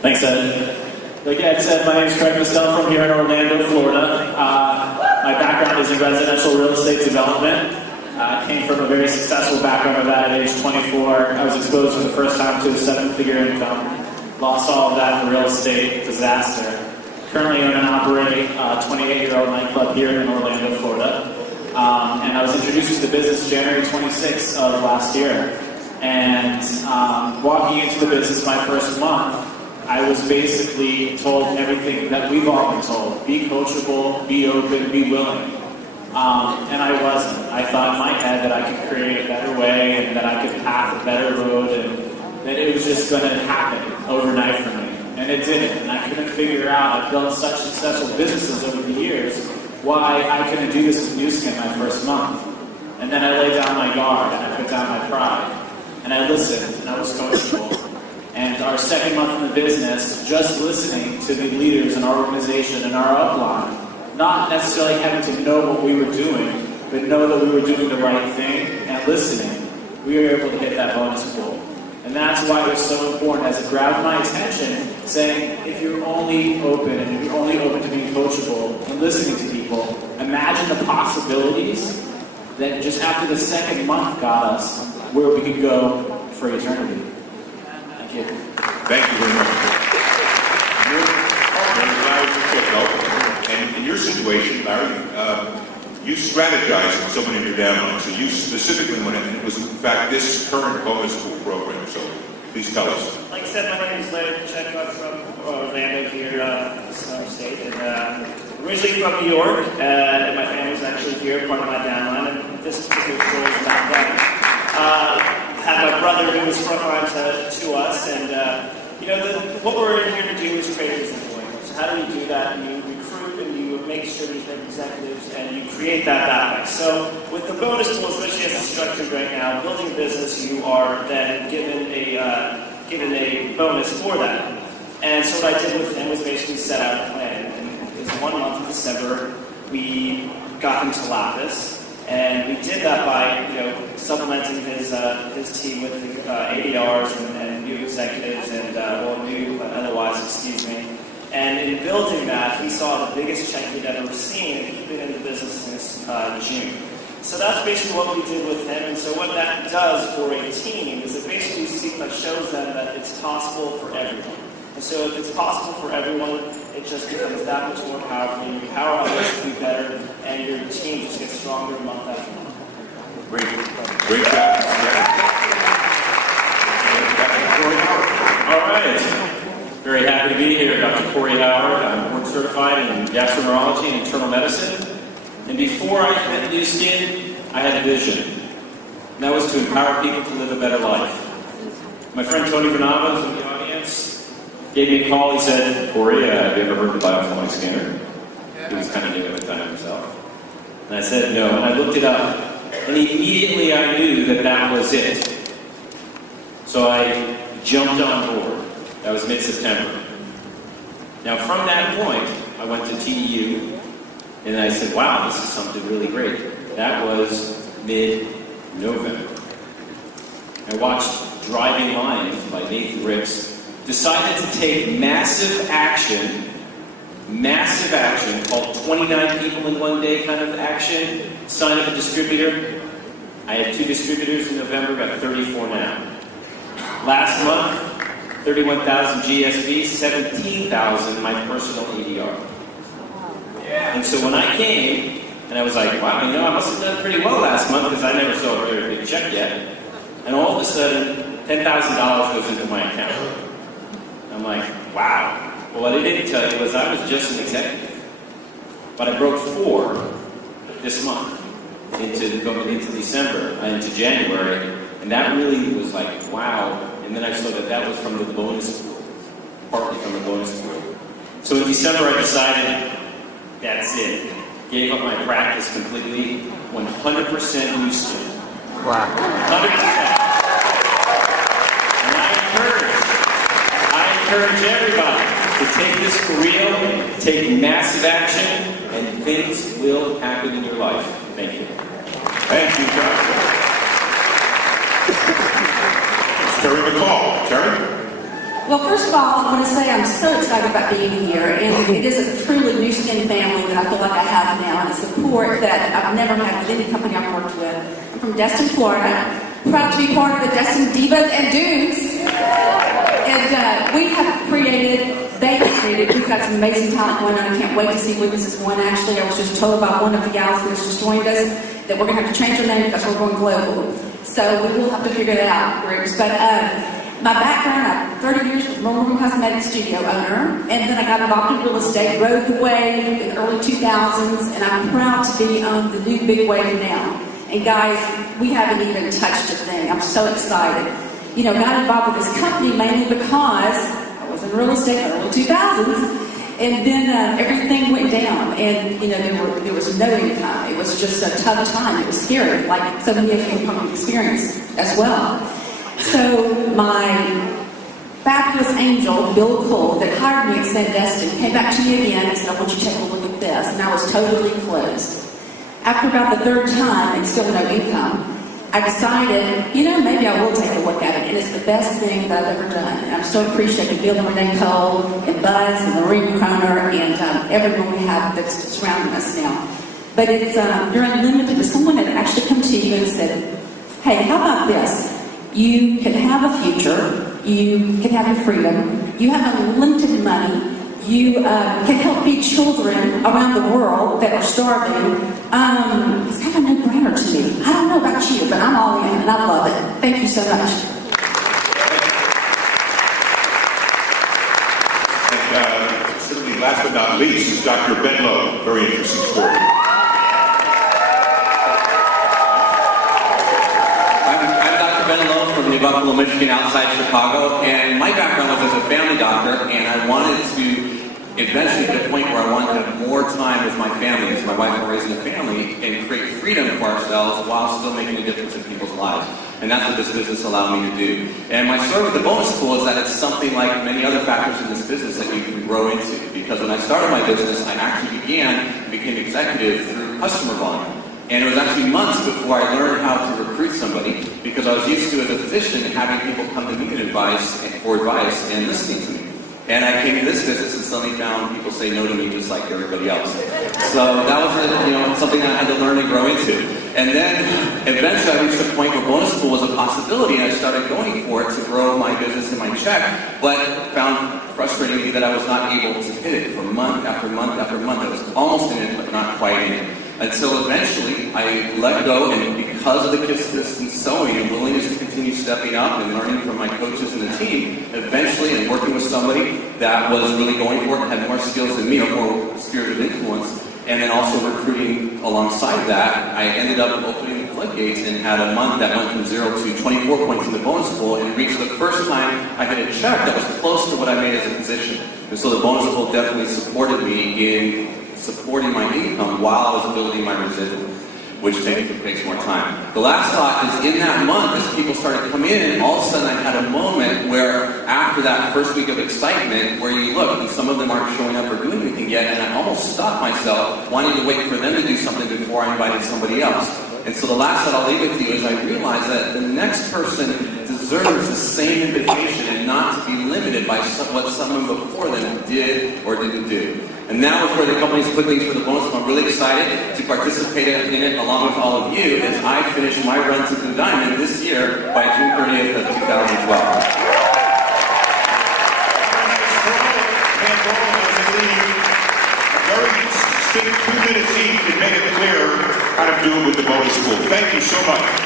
Thanks, Ed. Like Ed said, my name is Craig Mistell from here in Orlando, Florida. My background is in residential real estate development. I came from a very successful background of that at age 24. I was exposed for the first time to a 7-figure income. Lost all of that in a real estate disaster. Currently own and operate a 28-year-old nightclub here in Orlando, Florida. And I was introduced to the business January 26th of last year. And walking into the business my first month, I was basically told everything that we've all been told. Be coachable, be open, be willing. And I wasn't. I thought in my head that I could create a better way and that I could path a better road and that it was just going to happen overnight for me. And it didn't. And I couldn't figure out, I've built such successful businesses over the years, why I couldn't do this with New Skin my first month. And then I laid down my guard and I put down my pride. And I listened and I was coachable. And our second month in the business, just listening to the leaders in our organization and our upline, not necessarily having to know what we were doing, but know that we were doing the right thing and listening, we were able to hit that bonus pool. And that's why it was so important, as it grabbed my attention, saying, if you're only open and if you're only open to being coachable and listening to people, imagine the possibilities that just after the second month got us where we could go for eternity. Thank you. Thank you very much. And in your situation, Larry, you strategized when someone in your downline. So you specifically went in, and it was in fact this current bonus pool program. So please tell us. Like I said, my name is Larry Pacheco. I'm from Orlando here, Sun State, and originally from New York. And my family's actually here, part of my downline. And this particular story is about them. Had my brother who was frontline to us, and what we're in here to do is create business awareness. So how do we do that? You recruit and you make sure you make executives, and you create that way. So with the bonus pool, especially as it's structured right now, building a business, you are then given a bonus for that. And so what I did with him was basically set out a plan. And it was 1 month in December, we got him to Lapis. And we did that by, supplementing his team with ADRs and new executives and new otherwise, excuse me. And in building that, he saw the biggest check he'd ever seen, and he'd been in the business since June. So that's basically what we did with him. And so what that does for a team is it basically shows them that it's possible for everyone. And so if it's possible for everyone, it just becomes that much more powerful. You empower others to be better, and your team just gets stronger month after month. Great job. All right. Very happy to be here. Dr. Corey Howard. I'm board certified in gastroenterology and internal medicine. And before I met New Skin, I had a vision. And that was to empower people to live a better life. My friend Tony Bernava, who's in the audience, gave me a call. He said, Corey, have you ever heard of the biophlonic scanner? He was kind of new at the time himself. And I said no, and I looked it up. And immediately I knew that that was it. So I jumped on board. That was mid-September. Now from that point, I went to TDU, and I said, wow, this is something really great. That was mid-November. I watched Driving Lions by Nathan Ricks, decided to take massive action called 29 people in one day kind of action, sign up a distributor. I had 2 distributors in November, got 34 now. Last month, 31,000 GSV, 17,000 my personal ADR. And so when I came, and I was like, wow, I must have done pretty well last month because I never saw a very big check yet. And all of a sudden, $10,000 goes into my account. I'm like, wow. Well, what I didn't tell you was I was just an executive. But I broke 4 this month going into December, into January. And that really was like, wow. And then I saw that was from the bonus pool, partly from the bonus pool. So in December, I decided, that's it. Gave up my practice completely, 100% New Skin. Wow. 100%. And I encourage everybody to take this for real, take massive action, and things will happen in your life. Thank you. Thank you, John. Terry McCall. Terry? Well, first of all, I want to say I'm so excited about being here, and it is a truly new skin family that I feel like I have now, and it's support that I've never had with any company I've worked with. I'm from Destin, Florida. Proud to be part of the Destin Divas and Dudes. And we have created, we've got some amazing talent going on. I can't wait to see where this is going. Actually, I was just told by one of the gals that just joined us that we're going to have to change our name because we're going global. So we will have to figure that out, groups. But my background, I'm 30 years with Roman Cosmetic Studio owner, and then I got involved in real estate, rode the wave in the early 2000s, and I'm proud to be on the new big wave now. And guys, we haven't even touched a thing. I'm so excited. You know, got involved with this company mainly because I was in real estate in the early 2000s, and then everything went down, and you know, there was no income. It was just a tough time. It was scary, like so many of you probably experienced as well. So my fabulous angel, Bill Cole, that hired me at Sandestin, came back to me again and said, I want you to take a look at this. And I was totally closed. After about the third time and still no income, I decided, you know, maybe I will take a look at it. And it's the best thing that I've ever done. And I'm so appreciative of Bill and Renee Cole and Buzz and Lorene Croner and everyone we have that's surrounding us now. But it's, you're unlimited. If someone had actually come to you and said, hey, how about this? You can have a future, you can have your freedom, you have unlimited money, you can help feed children around the world that are starving. It's kind of a no-brainer to me. I don't know about you, but I'm all in and I love it. Thank you so much. And certainly last but not least is Dr. Ben Lowe. Very interesting story. From New Buffalo, Michigan, outside Chicago, and my background was as a family doctor, and I wanted to eventually get to the point where I wanted to have more time with my family, because my wife and I were raising a family, and create freedom for ourselves while still making a difference in people's lives. And that's what this business allowed me to do. And my story with the bonus pool is that it's something like many other factors in this business that you can grow into, because when I started my business, I actually became executive through customer volume. And it was actually months before I learned how to recruit somebody, because I was used to, as a physician, having people come to me for advice and listening to me. And I came to this business and suddenly found people say no to me just like everybody else. So that was something that I had to learn and grow into. And then eventually I reached a point where bonus pool was a possibility, and I started going for it to grow my business and my check, but found frustratingly that I was not able to hit it for month after month after month. I was almost in it, but not quite in it. Until eventually I let go, and because of the consistent sewing and willingness to continue stepping up and learning from my coaches and the team, eventually, and working with somebody that was really going for it, had more skills than me, or more spirit of influence, and then also recruiting alongside that, I ended up opening the floodgates and had a month that went from 0 to 24 points in the bonus pool, and reached the first time I hit a check that was close to what I made as a physician. And so the bonus pool definitely supported me in supporting my income while I was building my residual, which takes more time. The last thought is, in that month, as people started coming in, all of a sudden I had a moment where, after that first week of excitement, where you look and some of them aren't showing up or doing anything yet, and I almost stopped myself wanting to wait for them to do something before I invited somebody else. And so the last thought I'll leave with you is, I realized that the next person deserves the same invitation and not to be limited by what someone before them did or didn't do. And now, before the company's put things for the bonus, I'm really excited to participate in it along with all of you as I finish my run to the diamond this year by June 30th of 2012. Very succinct 2 minutes each to make it clear how to do it with the bonus pool. Thank you so much.